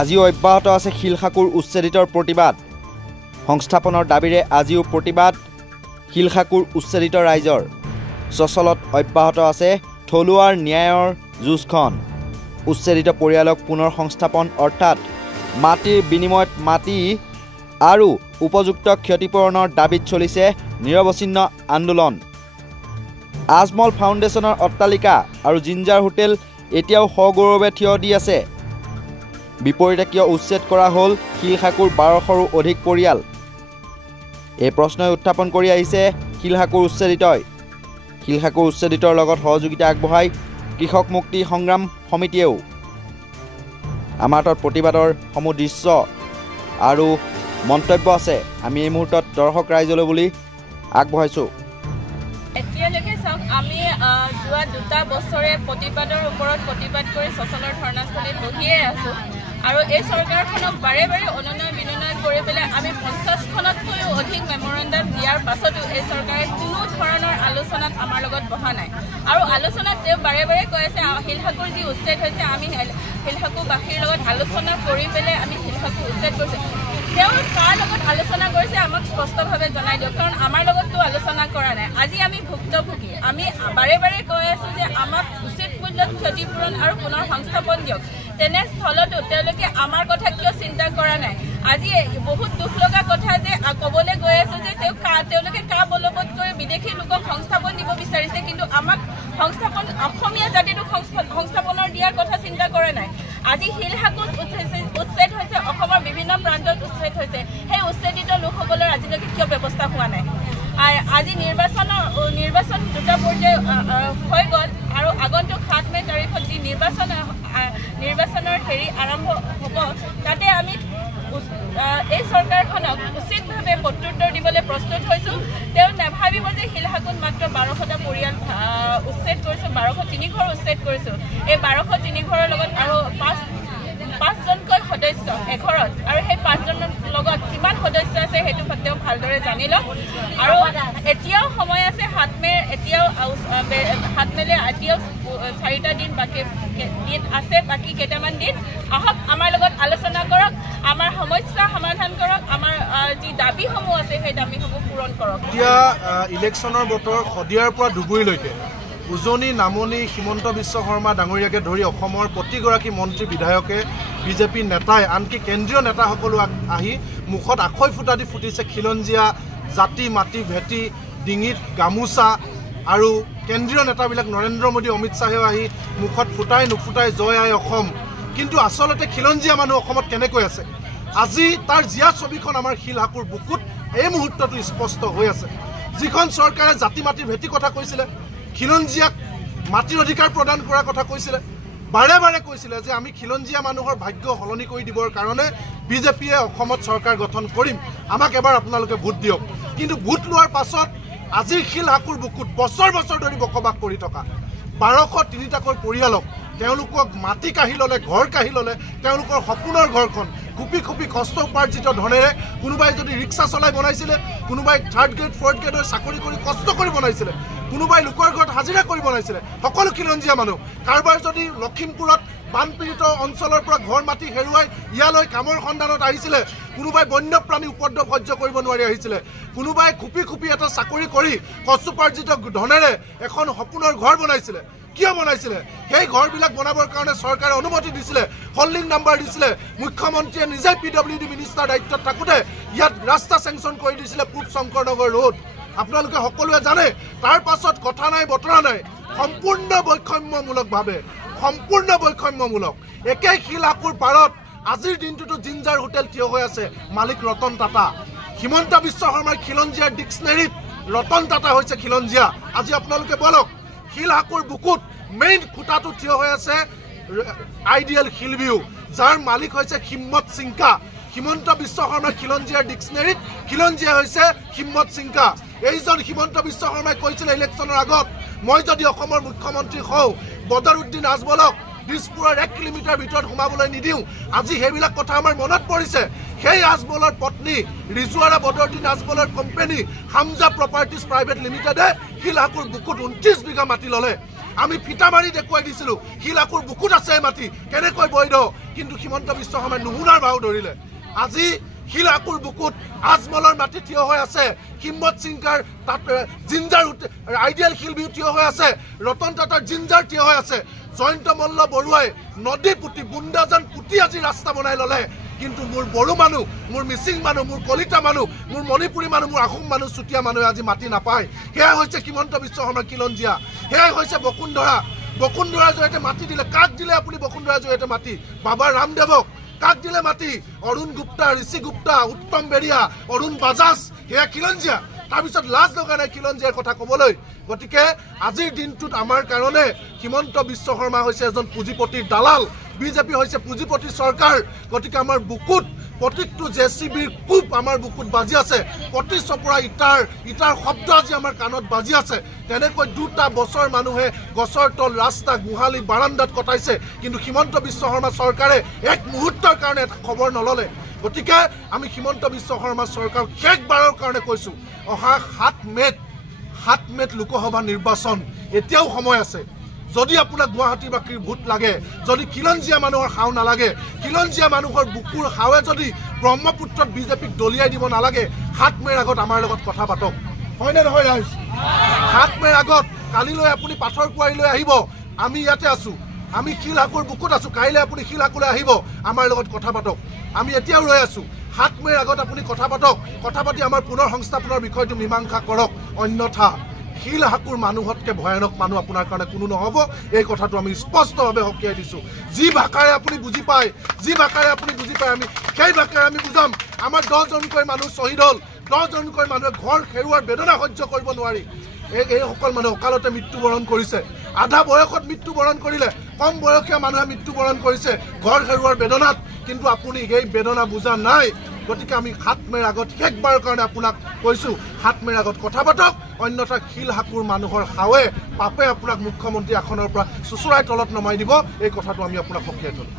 আজিও অব্যাহত আছে শিলখাকুৰ উচ্ছেদিতৰ প্ৰতিবাদ সংস্থাপনৰ দাবীৰে আজিও প্ৰতিবাদ শিলখাকুৰ উচ্ছেদিত ৰাইজৰ সচলত অব্যাহত আছে থলুৱাৰ ন্যায়ৰ যুঁজখন উচ্ছেদিত পৰিয়ালক পুনৰ সংস্থাপন অৰ্থাৎ মাটিৰ বিনিময়ত মাটি আৰু উপযুক্ত ক্ষতিপূৰণৰ দাবীত চলিছে নিৰৱচ্ছিন্ন আন্দোলন আজমল ফাউণ্ডেশ্যনৰ অট্টালিকা আৰু জিঞ্জাৰ হোটেল এতিয়াও সগৌৰৱে থিয় দি আছে বিপৰীতে কিয় উচ্ছেদ কৰা হ'ল শিলখাকুৰ 1200ৰো অধিক পৰিয়াল এই প্ৰশ্নই উত্থাপন কৰি আহিছে শিলখাকুৰ উচ্ছেদিতৰ লগত সহযোগিতা আগবঢ়াই কৃষক মুক্তি সংগ্ৰাম সমিতিয়েও আমাৰ তাত প্ৰতিবাদৰ সমূহ দৃশ্য আৰু মন্তব্য আছে আমি এই মুহূৰ্তত দৰ্শক ৰাইজলৈ বুলি আগবঢ়াইছোঁ এতিয়ালৈকে চাওক আমি যোৱা 2 বছৰে প্ৰতিবাদৰ ওপৰত প্ৰতিবাদ কৰি সচলৰ ধৰ্ণাস্থলীত বহিয়ে আছোঁ আৰু এই চৰকাৰখনক বাৰে বাৰে অনুনয় বিনয় কৰি পেলাই আমি 50খনতকৈও অধিক মেমৰেণ্ডাম দিয়াৰ পাছতো এই চৰকাৰে কোনো ধৰণৰ আলোচনাত আমাৰ লগত বহা নাই আৰু আলোচনাত তেওঁ বাৰে বাৰে কৈ আছে শিলখাকুৰ যি উচ্ছেদ হৈছে আমি শিলখাকুৰবাসীৰ লগত আলোচনা কৰি পেলাই আমি শিলখাকুৰ উচ্ছেদ কৰিছোঁ তেওঁ কাৰ লগত আলোচনা কৰিছে আমাক স্পষ্টভাৱে জনাই দিয়ক কাৰণ আমাৰ লগততো আলোচনা কৰা নাই আজি আমি ভুক্তভোগী আমি বাৰে বাৰে কৈ আছোঁ যে আমাক উচিত মূল্যত ক্ষতিপূৰণ আৰু পুনৰ সংস্থাপন দিয়ক তেনেস্থলতো তেওঁলোকে আমাৰ কথা কিয় চিন্তা কৰা নাই আজি বহুত দুখ লগা কথা যে ক'বলৈ গৈ আছোঁ যে তেওঁলোকে কা বলবৎ কৰি বিদেশী লোকক সংস্থাপন দিব বিচাৰিছে কিন্তু আমাক সংস্থাপন অসমীয়া জাতিটোক সংস্থাপনৰ দিয়াৰ কথা চিন্তা কৰা নাই আজি শিলখাকুৰ উচ্ছেদ হৈছে অসমৰ বিভিন্ন প্ৰান্তত উচ্ছেদ হৈছে সেই উচ্ছেদিত লোকসকলৰ আজিলৈকে কিয় ব্যৱস্থা হোৱা নাই আজি নিৰ্বাচন 2টা পৰ্যায় হৈ গ'ল আৰু আগন্তুক 7 মে তাৰিখত যি নিৰ্বাচনৰ আৰম্ভ হ'ব তাতে আমি এই চৰকাৰখনক উচিতভাৱে প্ৰত্যুত্তৰ দিবলৈ প্ৰস্তুত হৈছোঁ তেওঁ নাভাবিব যে শিলখাকুৰত মাত্ৰ 1200টা পৰিয়াল উচ্ছেদ কৰিছোঁ 1203 ঘৰ উচ্ছেদ কৰিছোঁ এই 1203 ঘৰৰ লগত আৰু 5জনকৈ সদস্য এঘৰত আৰু সেই 5জনৰ লগত কিমান সদস্য আছে সেইটো তেওঁ ভালদৰে জানি লওক আৰু এতিয়াও সময় আছে 7 মে এতিয়াও 7 মেলে এতিয়াও 4টা দিন বাকী দিন আছে বাকী কেইটামান দিন আহক আমাৰ লগত আলোচনা কৰক আমাৰ সমস্যা সমাধান কৰক আমাৰ যি দাবীসমূহ আছে সেই দাবীসমূহ পূৰণ কৰক এতিয়া ইলেকশ্যনৰ বতৰ শদিয়াৰ পৰা ডুবুৰীলৈকে উজনি নামনি হিমন্ত বিশ্ব শৰ্মা ডাঙৰীয়াকে ধৰি অসমৰ প্ৰতিগৰাকী মন্ত্ৰী বিধায়কে বিজেপি নেতাই আনকি কেন্দ্ৰীয় নেতাসকলো আহি মুখত আখৈ ফুটা দি ফুটিছে খিলঞ্জীয়া জাতি মাটি ভেটি ডিঙিত গামোচা আৰু কেন্দ্ৰীয় নেতাবিলাক নৰেন্দ্ৰ মোদী অমিত শ্বাহেও আহি মুখত ফুটাই নুফুটাই জয় আই অসম কিন্তু আচলতে খিলঞ্জীয়া মানুহ অসমত কেনেকৈ আছে আজি তাৰ জিয়া ছবিখন আমাৰ শিলখাকুৰ বুকুত এই মুহূৰ্তটো স্পষ্ট হৈ আছে যিখন চৰকাৰে জাতি মাটি ভেটি কথা কৈছিলে খিলঞ্জীয়াক মাটিৰ অধিকাৰ প্ৰদান কৰাৰ কথা কৈছিলে বাৰে বাৰে কৈছিলে যে আমি খিলঞ্জীয়া মানুহৰ ভাগ্য সলনি কৰি দিবৰ কাৰণে বিজেপিয়ে অসমত চৰকাৰ গঠন কৰিম আমাক এবাৰ আপোনালোকে ভোট দিয়ক কিন্তু ভোট লোৱাৰ পাছত আজিৰ শিলখাকুৰ বুকুত বছৰ বছৰ ধৰি বসবাস কৰি থকা 1203টাকৈ পৰিয়ালক তেওঁলোকক মাটি কাঢ়ি ল'লে ঘৰ কাঢ়ি ল'লে তেওঁলোকৰ সপোনৰ ঘৰখন খুপি খুপি কষ্ট উপাৰ্জিত ধনেৰে কোনোবাই যদি ৰিক্সা চলাই বনাইছিলে কোনোবাই 3rd গ্ৰেড 4th গ্ৰেডৰ চাকৰি কৰি কষ্ট কৰি বনাইছিলে কোনোবাই লোকৰ ঘৰত হাজিৰা কৰি বনাইছিলে সকলো খিলঞ্জীয়া মানুহ কাৰোবাৰ যদি লখিমপুৰত বানপীড়িত অঞ্চলৰ পৰা ঘৰ মাটি হেৰুৱাই ইয়ালৈ কামৰ সন্ধানত আহিছিলে কোনোবাই বন্যপ্ৰাণী উপদ্ৰৱ সহ্য কৰিব নোৱাৰি আহিছিলে কোনোবাই খুপি খুপি এটা চাকৰি কৰি কষ্ট উপাৰ্জিত ধনেৰে এখন সপোনৰ ঘৰ বনাইছিলে কিয় বনাইছিলে সেই ঘৰবিলাক বনাবৰ কাৰণে চৰকাৰে অনুমতি দিছিলে হল্ডিং নাম্বাৰ দিছিলে মুখ্যমন্ত্ৰীয়ে নিজে PWD মিনিষ্টাৰ দায়িত্বত থাকোঁতে ইয়াত ৰাস্তা চেংচন কৰি দিছিলে পূব শংকৰনগৰ ৰোড আপোনালোকে সকলোৱে জানে তাৰ পাছত কথা নাই বতৰা নাই সম্পূৰ্ণ বৈষম্যমূলক একেই শিলখাকুৰ পাৰত আজিৰ দিনটোতো জিঞ্জাৰ হোটেল থিয় হৈ আছে মালিক ৰতন টাটা হিমন্ত বিশ্ব শৰ্মাৰ খিলঞ্জীয়াৰ ডিক্সনেৰীত ৰতন টাটা হৈছে খিলঞ্জীয়া আজি আপোনালোকে বলক শিলখাকুৰ বুকুত মেইন খুঁটাটো থিয় হৈ আছে আইডিয়েল শিলভিউ যাৰ মালিক হৈছে হিম্মত সিংকা হিমন্ত বিশ্ব শৰ্মাৰ খিলঞ্জীয়াৰ ডিক্সনেৰীত খিলঞ্জীয়া হৈছে হিম্মত সিংকা এইজন হিমন্ত বিশ্ব শৰ্মাই কৈছিলে ইলেকশ্যনৰ আগত মই যদি অসমৰ মুখ্যমন্ত্ৰী হওঁ বদৰুদ্দিন আজমলক দিছপুৰৰ 1 কিলোমিটাৰ ভিতৰত সোমাবলৈ নিদিওঁ আজি সেইবিলাক কথা আমাৰ মনত পৰিছে সেই আজমলৰ পত্নী ৰিজুৱাৰা বদৰুদ্দিন আজমলৰ কোম্পানী হামজা প্ৰপাৰ্টিজ প্ৰাইভেট লিমিটেডে শিলখাকুৰ বুকুত 29 বিঘা মাটি ল'লে আমি ফিটা মাৰি দেখুৱাই দিছিলোঁ শিলাকুৰ বুকুত আছে মাটি কেনেকৈ বৈধ, কিন্তু হিমন্ত বিশ্ব শৰ্মাই নুশুনাৰ ভাও ধৰিলে। আজি শিলাকুৰ বুকুত আজমলৰ মাটি থিয় হৈ আছে, হিম্মত সিংকাৰ তাত জিঞ্জাৰ আইডিয়েল শিল্পী থিয় হৈ আছে, ৰতন টাটাৰ জিঞ্জাৰ থিয় হৈ আছে, জয়ন্ত মল্ল বৰুৱাই নদী পুতি বুন্দাজান পুতি আজি ৰাস্তা বনাই ল'লে। কিন্তু মোৰ বড়ো মানুহ, মোৰ মিচিং মানুহ, মোৰ কলিতা মানুহ, মোৰ মণিপুৰী মানুহ, মোৰ আহোম মানুহ, চুতীয়া মানুহে আজি মাটি নাপায়। সেয়াই হৈছে হিমন্ত বিশ্ব শৰ্মাৰ খিলঞ্জীয়া, সেয়াই হৈছে বসুন্ধৰা। বসুন্ধৰাৰ জৰিয়তে মাটি দিলে, কাক দিলে আপুনি বসুন্ধৰাৰ জৰিয়তে মাটি? বাবা ৰামদেৱক। কাক দিলে মাটি? অৰুণ গুপ্তা, ঋষি গুপ্তা, উত্তম বেৰিয়া, অৰুণ বাজাজ, সেয়া খিলঞ্জীয়া। তাৰপিছত লাজ লগা নাই খিলঞ্জীয়াৰ কথা ক'বলৈ। গতিকে আজিৰ দিনটোত আমাৰ কাৰণে হিমন্ত বিশ্ব শৰ্মা হৈছে এজন পুঁজিপতিৰ দালাল, বিজেপি হৈছে পুঁজিপতিৰ চৰকাৰ। গতিকে আমাৰ বুকুত প্ৰত্যেকটো জেচিবিৰ কোপ আমাৰ বুকুত বাজি আছে, প্ৰতি চপৰা ইটাৰ শব্দ আজি আমাৰ কাণত বাজি আছে। তেনেকৈ 2টা বছৰ মানুহে গছৰ তল, ৰাস্তা, গোহালি, বাৰাণ্ডাত কটাইছে, কিন্তু হিমন্ত বিশ্ব শৰ্মা চৰকাৰে এক মুহূৰ্তৰ কাৰণে এটা খবৰ নল'লে। গতিকে আমি হিমন্ত বিশ্ব শৰ্মা চৰকাৰক শেষবাৰৰ কাৰণে কৈছোঁ, অহা 7 মে'ত লোকসভা নিৰ্বাচন, এতিয়াও সময় আছে। যদি আপোনাক গুৱাহাটীবাসীৰ ভোট লাগে, যদি খিলঞ্জীয়া মানুহৰ হাও নালাগে, খিলঞ্জীয়া মানুহৰ বুকুৰ হাৱে যদি ব্ৰহ্মপুত্ৰত বিজেপিক দলিয়াই দিব নালাগে, 7 মে'ৰ আগত আমাৰ লগত কথা পাতক। হয়নে নহয় ৰাইজ? 7 মে'ৰ আগত কালিলৈ আপুনি পাথৰ কুঁৱাৰীলৈ আহিব, আমি ইয়াতে আছোঁ, আমি শিলহাকুৰ বুকুত আছোঁ, কাইলৈ আপুনি শিলহাকুলৈ আহিব, আমাৰ লগত কথা পাতক। আমি এতিয়াও ৰৈ আছোঁ। 7 মে'ৰ আগত আপুনি কথা পাতক, কথা পাতি আমাৰ পুনৰ সংস্থাপনৰ বিষয়টো মীমাংসা কৰক। অন্যথা শিলহাকুৰ মানুহতকৈ ভয়ানক মানুহ আপোনাৰ কাৰণে কোনো নহ'ব। এই কথাটো আমি স্পষ্টভাৱে সকীয়াই দিছোঁ। যি ভাষাৰে আপুনি বুজি পায়, আমি সেই ভাষাৰে আমি বুজাম। আমাৰ 10জনকৈ মানুহ শ্বহীদ হ'ল, 10জনকৈ মানুহে ঘৰ হেৰুৱাৰ বেদনা সহ্য কৰিব নোৱাৰি এইসকল মানুহে অকালতে মৃত্যুবৰণ কৰিছে। আধা বয়সত মৃত্যুবৰণ কৰিলে, কম বয়সীয়া মানুহে মৃত্যুবৰণ কৰিছে ঘৰ হেৰুৱাৰ বেদনাত, কিন্তু আপুনি এই বেদনা বুজা নাই। গতিকে আমি 7 মে'ৰ আগত শেষবাৰৰ কাৰণে আপোনাক কৈছোঁ, 7 মে'ৰ আগত কথা পাতক। অন্যথা শিলহাকুৰ মানুহৰ হাৱে পাপে আপোনাক মুখ্যমন্ত্ৰী আসনৰ পৰা চুচুৰাই তলত নমাই দিব। এই কথাটো আমি আপোনাক সকীয়াই দিলোঁ।